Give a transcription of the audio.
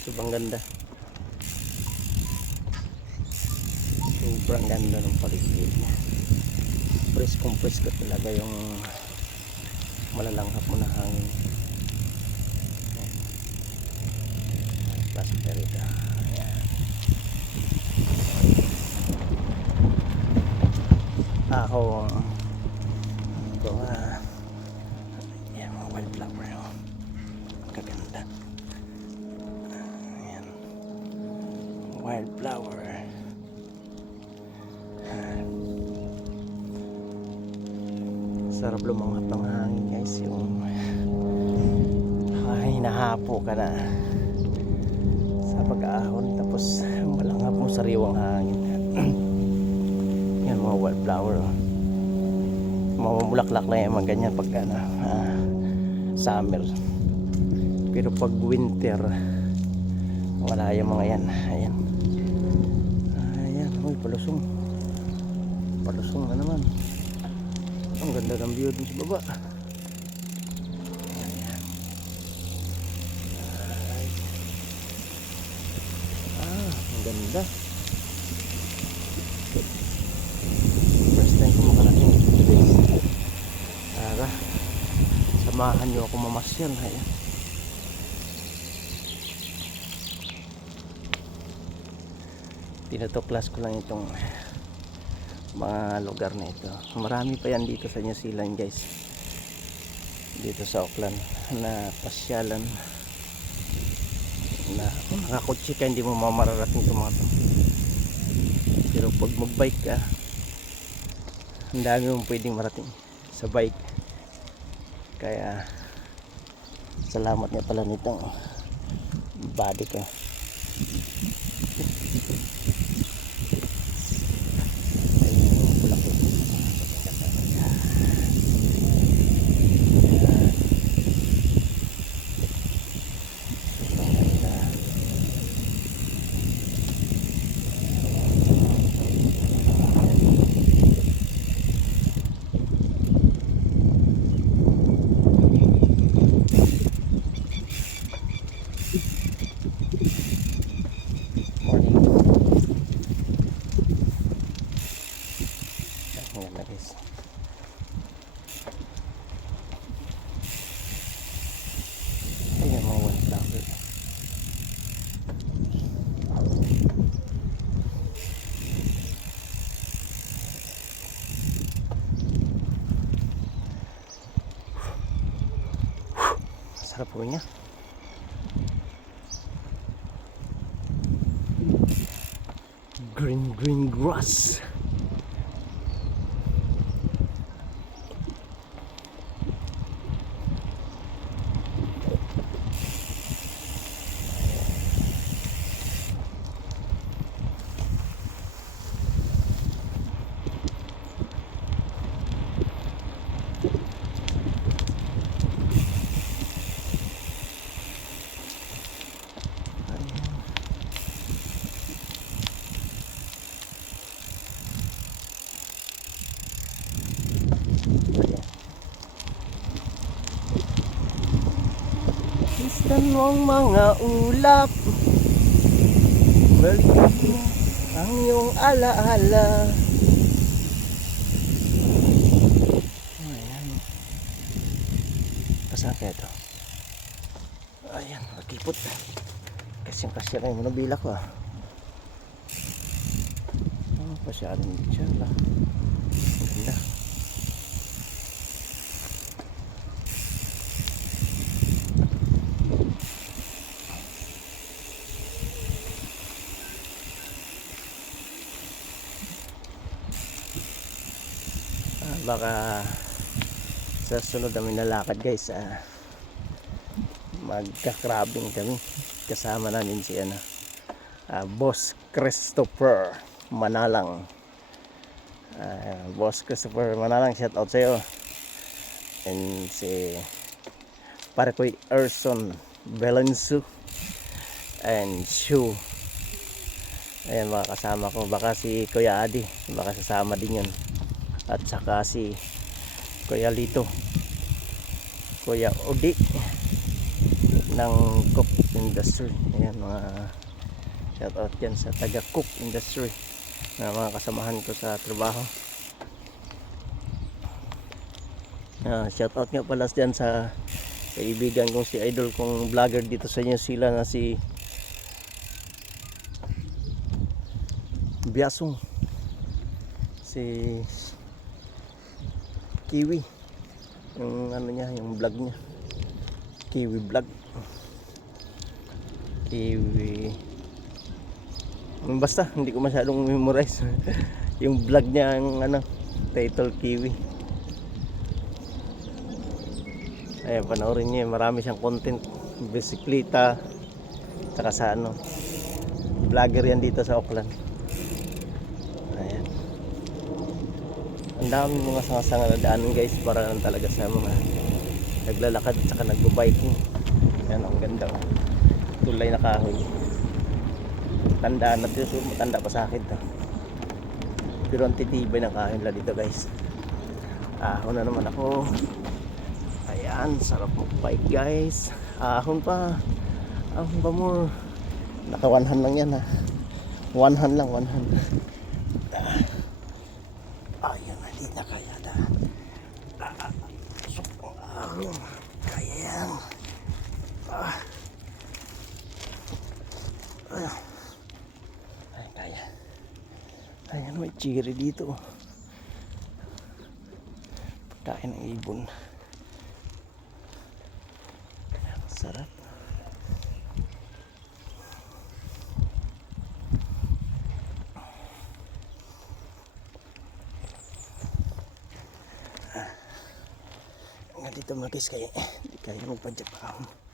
sobrang ganda. Sobrang ganda ng paligid. Preskong presko talaga yung malalanghap mo na hangin. Pasok na rito. Ako, ito yan mga wildflower. Oh. Kaganda. Ayan. Wildflower. Sarap lumanghap ng hangin guys. Yung hinahapo ka na sa pag-ahon tapos malanghap mo sariwang hangin. Yan mga wildflower. Oh. Mamumulaklak na yan mga ganyan pag ano, ah, summer. Pero pag winter, wala yung mga yan. Ayan. Ayan. Uy, palusong. Palusong na naman. Ang ganda ng view dun sa baba. Ayan. Ay. Ah, ganda. First time ko makarating dito guys. Tara. Samahan niyo ako mamasyal. Ayan. Tinutuklas ko lang itong mga lugar na ito. Marami pa yan dito sa New Zealand guys. Dito sa Auckland na pasyalan na kung nakakotse ka hindi mo mamararating itong mga. Pero pag magbike ka ang dami mong pwedeng marating sa bike. Kaya salamat nga pala nitong body ko. Ang ganda guys. Ayan mga wildflower. Sarap po niya. Green green grass. Istan mo ang mga ulap. Mo ang iyong alaala. Ayan. Pasan kaya ito? Ayan, makipot Kasi yung kasya kayo manubila ko ah. Oh, pasyadong dyan lah baka sa sunod namin nalakad guys ah, magka-crabbing kami. Kasama namin si ano ah, Boss Christopher Manalang. Ah, Boss Christopher Manalang shout out sa'yo. And si Parkoy Erson Belensu and Shu. Ayan mga kasama ko. Baka si Kuya Adi baka sasama din yun at saka si Kuya Lito Kuya Odi ng cook industry. Ayan mga shout out yan sa taga cook industry na mga kasamahan ko sa trabaho. Ah, shout out nga pala dyan sa kaibigan kong si idol kong vlogger dito sa New Zealand na si Biasong si Kiwi yung ano niya yung vlog niya Kiwi vlog Kiwi Mm, basta hindi ko masyadong memorize yung vlog niya yung ano title Kiwi Ayan, panoorin niyo. Marami siyang content. Bisikleta. Tsaka sa ano. Vlogger yan dito sa Auckland. ang daming mga sangasanga na daanan guys para lang talaga sa mga naglalakad at saka nagbo-biking. Yan ang ganda oh. tulay na kahoy. Tandaan na to so matanda pa sa akin to. Pero ang titibay ng kahoy nila dito guys. Ahon na naman ako. Ayan sarap mag-bike guys. Ahon pa. Ahon pa more. Naka 100 lang yan ha. 100 lang 100 ayun na di na kaya na. Ah, so, ayun kaya. Yan ah, ayun ay kaya ayan may chiri dito oh. pagkain ng ibon. Dito mga guys kaya hindi kaya magpadyak pa ako.